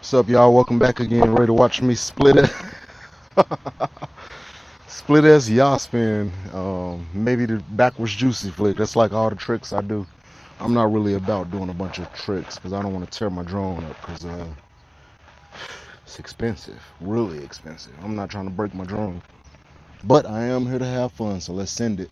What's up, y'all? Welcome back again. Ready to watch me split it? Split as y'all spin. Maybe the backwards juicy flick. That's like all the tricks I do. I'm not really about doing a bunch of tricks because I don't want to tear my drone up because it's expensive, really expensive. I'm not trying to break my drone, but I am here to have fun. So let's send it.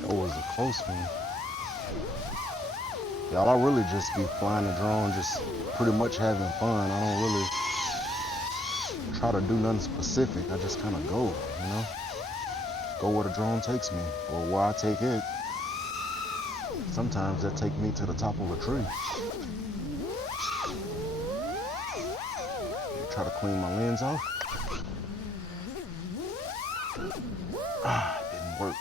That was a close one. Y'all, I really just be flying the drone, just pretty much having fun. I don't really try to do nothing specific. I just kind of go. Go where the drone takes me or where I take it. Sometimes that take me to the top of a tree. Try to clean my lens off. It didn't work.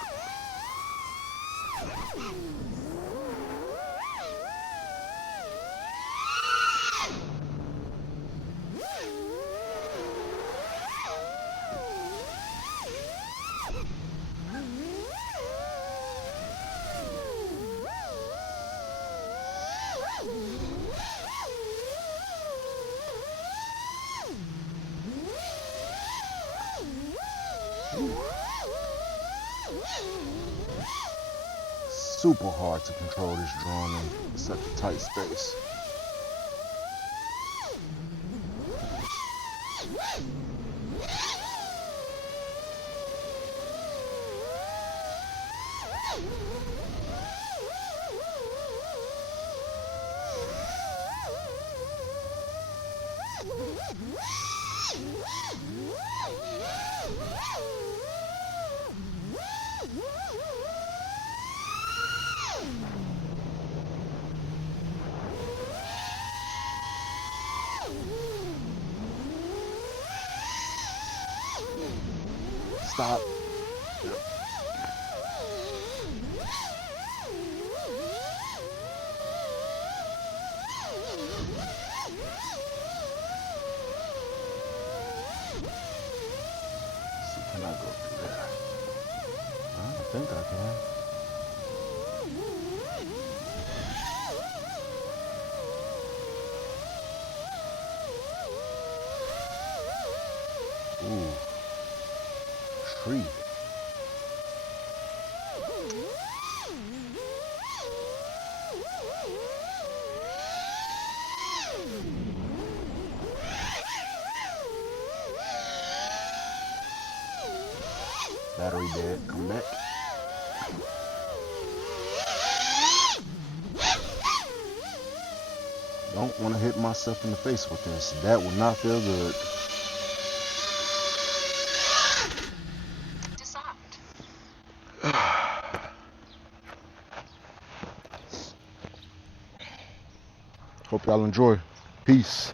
Super hard to control this drone in such a tight space. Stop. Yep. So can I go through there? I think I can. Ooh, tree. Battery dead. Come back. Don't want to hit myself in the face with this. That would not feel good. Hope y'all enjoy. Peace.